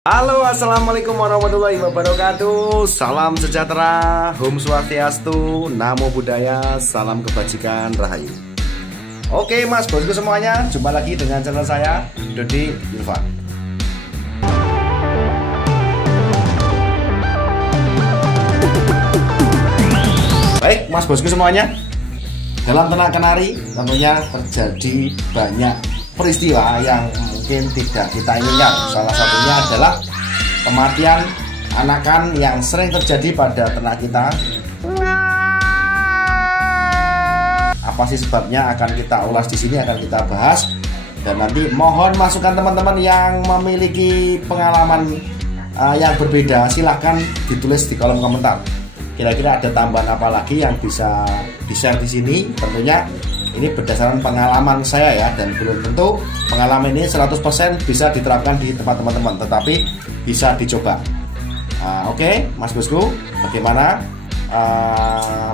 Halo, assalamualaikum warahmatullahi wabarakatuh. Salam sejahtera, Om Swastiastu, Namo Buddhaya, salam kebajikan, rahayu. Oke mas bosku semuanya, jumpa lagi dengan channel saya, Dodi Irfan. Baik mas bosku semuanya, dalam ternak kenari tentunya terjadi banyak peristiwa yang mungkin tidak kita inginkan. Salah satunya adalah kematian anakan yang sering terjadi pada ternak kita. Apa sih sebabnya akan kita ulas di sini, akan kita bahas, dan nanti mohon masukan teman-teman yang memiliki pengalaman yang berbeda, silahkan ditulis di kolom komentar. Kira-kira ada tambahan apa lagi yang bisa di-share di sini? Tentunya ini berdasarkan pengalaman saya ya, dan belum tentu pengalaman ini 100% bisa diterapkan di tempat teman-teman, tetapi bisa dicoba. Oke, mas bosku, bagaimana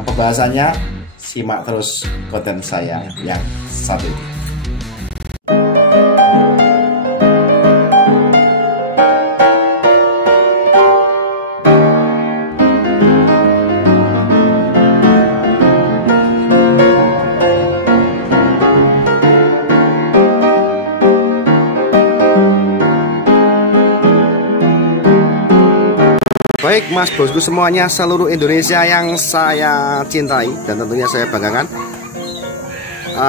pembahasannya? Simak terus konten saya yang satu ini. Baik mas bosku semuanya, seluruh Indonesia yang saya cintai dan tentunya saya banggakan,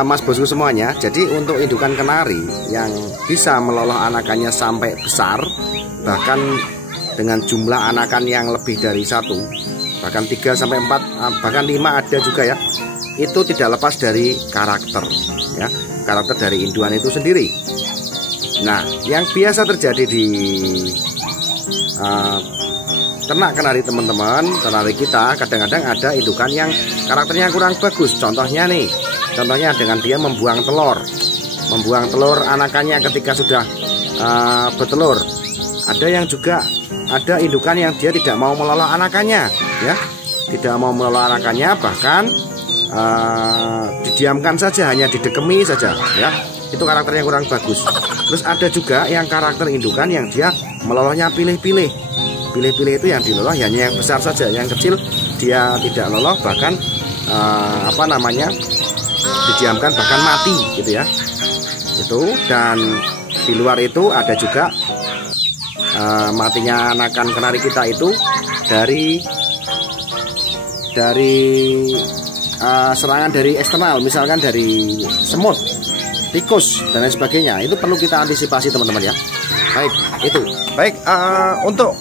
mas bosku semuanya. Jadi untuk indukan kenari yang bisa meloloh anakannya sampai besar, bahkan dengan jumlah anakan yang lebih dari 1, bahkan 3 sampai 4, bahkan 5 ada juga ya, itu tidak lepas dari karakter ya, karakter dari induan itu sendiri. Nah, yang biasa terjadi di ternak kenari teman-teman, kenari kita kadang-kadang ada indukan yang karakternya kurang bagus. Contohnya dengan dia membuang telur anakannya ketika sudah bertelur. Ada yang juga ada indukan yang dia tidak mau meloloh anakannya ya, tidak mau meloloh anakannya, bahkan didiamkan saja, hanya didekemi saja ya, itu karakternya kurang bagus. Terus ada juga yang karakter indukan yang dia melolohnya pilih-pilih itu, yang diloloh hanya yang besar saja, yang kecil dia tidak loloh, bahkan didiamkan bahkan mati gitu ya. Itu, dan di luar itu ada juga matinya anakan kenari kita itu dari serangan dari eksternal, misalkan dari semut, tikus dan lain sebagainya. Itu perlu kita antisipasi teman-teman ya. Baik, itu baik untuk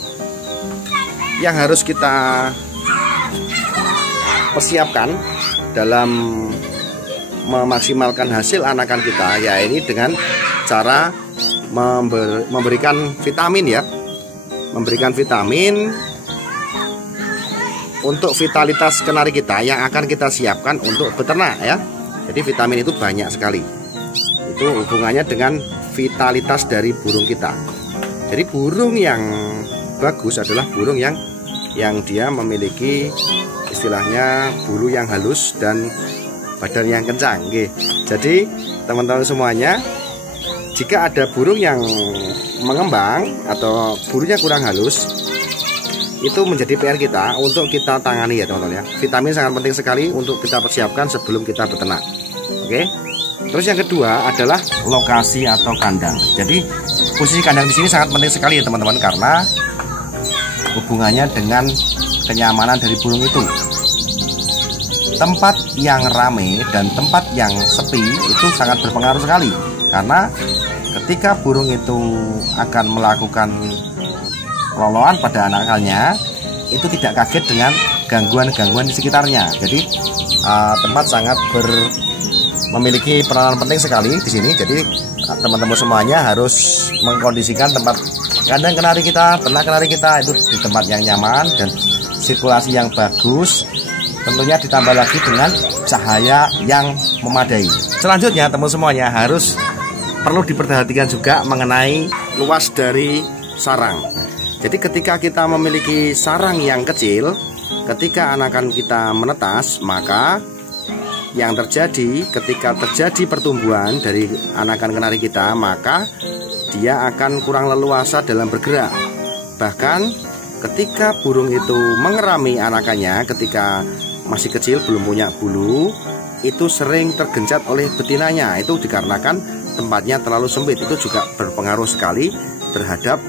yang harus kita persiapkan dalam memaksimalkan hasil anakan kita, ya ini dengan cara memberikan vitamin ya, memberikan vitamin untuk vitalitas kenari kita yang akan kita siapkan untuk beternak ya. Jadi vitamin itu banyak sekali, itu hubungannya dengan vitalitas dari burung kita. Jadi burung yang bagus adalah burung yang dia memiliki istilahnya bulu yang halus dan badan yang kencang. Oke. Jadi teman-teman semuanya, jika ada burung yang mengembang atau bulunya kurang halus, itu menjadi PR kita untuk kita tangani ya teman-teman ya. Vitamin sangat penting sekali untuk kita persiapkan sebelum kita beternak. Oke. Terus yang kedua adalah lokasi atau kandang. Jadi posisi kandang di sini sangat penting sekali ya teman-teman, karena hubungannya dengan kenyamanan dari burung itu. Tempat yang ramai dan tempat yang sepi itu sangat berpengaruh sekali, karena ketika burung itu akan melakukan lolohan pada anakannya, itu tidak kaget dengan gangguan-gangguan di sekitarnya. Jadi tempat sangat memiliki peranan penting sekali di sini. Jadi teman-teman semuanya harus mengkondisikan tempat kandang kenari kita, ternak kenari kita itu di tempat yang nyaman dan sirkulasi yang bagus. Tentunya ditambah lagi dengan cahaya yang memadai. Selanjutnya teman semuanya perlu diperhatikan juga mengenai luas dari sarang. Jadi ketika kita memiliki sarang yang kecil, ketika anakan kita menetas, maka yang terjadi ketika terjadi pertumbuhan dari anakan kenari kita, maka dia akan kurang leluasa dalam bergerak. Bahkan ketika burung itu mengerami anakannya ketika masih kecil belum punya bulu, itu sering tergencat oleh betinanya. Itu dikarenakan tempatnya terlalu sempit. Itu juga berpengaruh sekali terhadap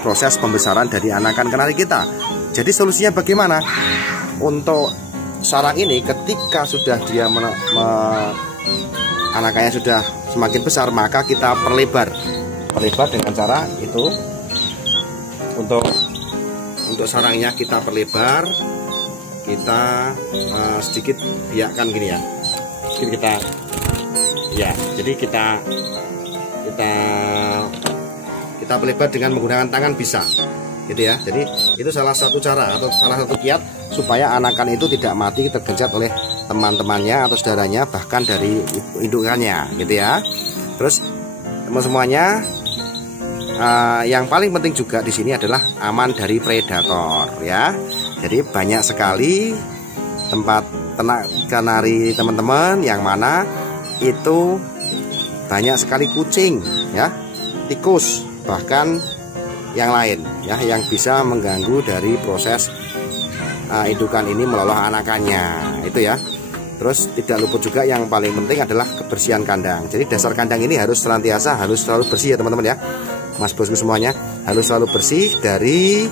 proses pembesaran dari anakan kenari kita. Jadi solusinya bagaimana? Untuk sarang ini ketika sudah dia anakannya sudah semakin besar, maka kita perlebar dengan cara itu. Untuk sarangnya kita perlebar, kita sedikit biarkan gini ya. Kita ya, jadi kita perlebar dengan menggunakan tangan bisa, gitu ya. Jadi itu salah satu cara atau salah satu kiat supaya anakan itu tidak mati tergencat oleh teman-temannya atau saudaranya, bahkan dari indukannya, gitu ya. Terus semuanya, yang paling penting juga di sini adalah aman dari predator, ya. Jadi banyak sekali tempat ternak kanari teman-teman yang mana itu banyak sekali kucing, ya, tikus, bahkan yang lain, ya, yang bisa mengganggu dari proses indukan ini meloloh anakannya, itu ya. Terus tidak luput juga yang paling penting adalah kebersihan kandang. Jadi dasar kandang ini harus selalu bersih ya teman-teman ya, mas bosku semuanya, harus selalu bersih dari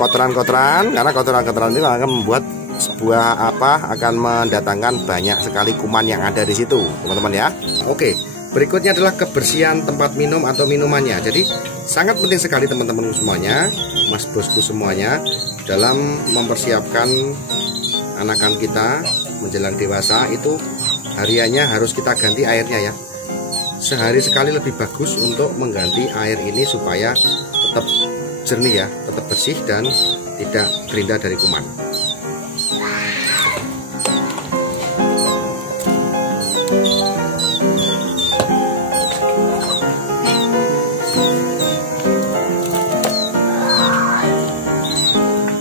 kotoran-kotoran, karena kotoran-kotoran itu akan membuat akan mendatangkan banyak sekali kuman yang ada di situ, teman-teman ya. Oke, berikutnya adalah kebersihan tempat minum atau minumannya. Jadi sangat penting sekali teman-teman semuanya, mas bosku semuanya, dalam mempersiapkan anakan kita menjelang dewasa itu hariannya harus kita ganti airnya ya. Sehari sekali lebih bagus untuk mengganti air ini supaya tetap jernih ya, tetap bersih dan tidak gerinda dari kuman.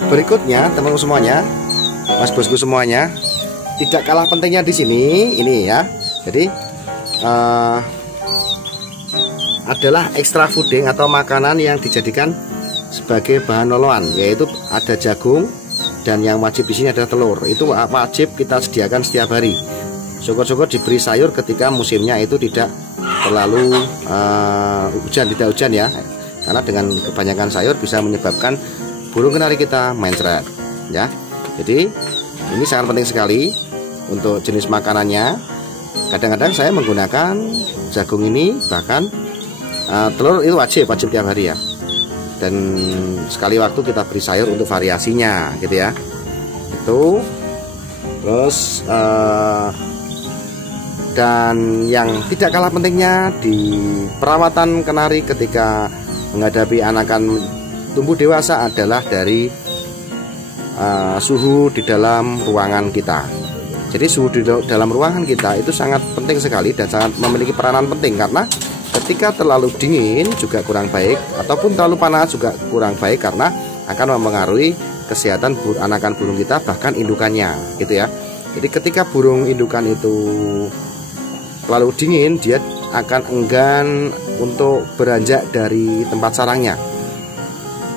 Berikutnya teman-teman semuanya, mas bosku semuanya, tidak kalah pentingnya di sini ini ya. Jadi adalah extra fooding atau makanan yang dijadikan sebagai bahan loloan, yaitu ada jagung dan yang wajib di sini adalah telur. Itu wajib kita sediakan setiap hari. Syukur-syukur diberi sayur ketika musimnya itu tidak terlalu tidak hujan ya, karena dengan kebanyakan sayur bisa menyebabkan burung kenari kita mencret ya. Jadi ini sangat penting sekali untuk jenis makanannya. Kadang-kadang saya menggunakan jagung ini, bahkan telur itu wajib tiap hari ya. Dan sekali waktu kita beri sayur untuk variasinya gitu ya. Itu terus dan yang tidak kalah pentingnya di perawatan kenari ketika menghadapi anakan tumbuh dewasa adalah dari suhu di dalam ruangan kita. Jadi suhu di dalam ruangan kita itu sangat penting sekali dan sangat memiliki peranan penting, karena ketika terlalu dingin juga kurang baik, ataupun terlalu panas juga kurang baik, karena akan mempengaruhi kesehatan anakan burung kita, bahkan indukannya gitu ya. Jadi ketika burung indukan itu terlalu dingin, dia akan enggan untuk beranjak dari tempat sarangnya.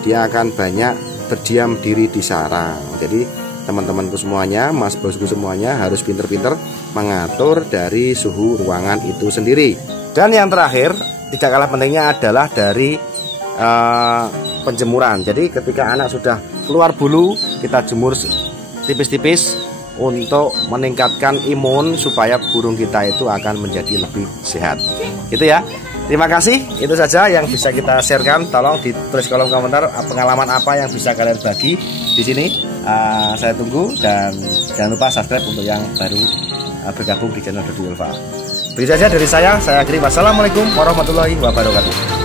Dia akan banyak berdiam diri di sarang. Jadi teman-temanku semuanya, mas bosku semuanya harus pinter-pinter mengatur dari suhu ruangan itu sendiri. Dan yang terakhir, tidak kalah pentingnya adalah dari penjemuran. Jadi ketika anak sudah keluar bulu, kita jemur tipis-tipis untuk meningkatkan imun supaya burung kita itu akan menjadi lebih sehat. Gitu ya. Terima kasih, itu saja yang bisa kita sharekan. Tolong ditulis kolom komentar pengalaman apa yang bisa kalian bagi di sini. Saya tunggu, dan jangan lupa subscribe untuk yang baru bergabung di channel Dodi Ulfa. Begitu saja dari saya akhiri. Wassalamualaikum warahmatullahi wabarakatuh.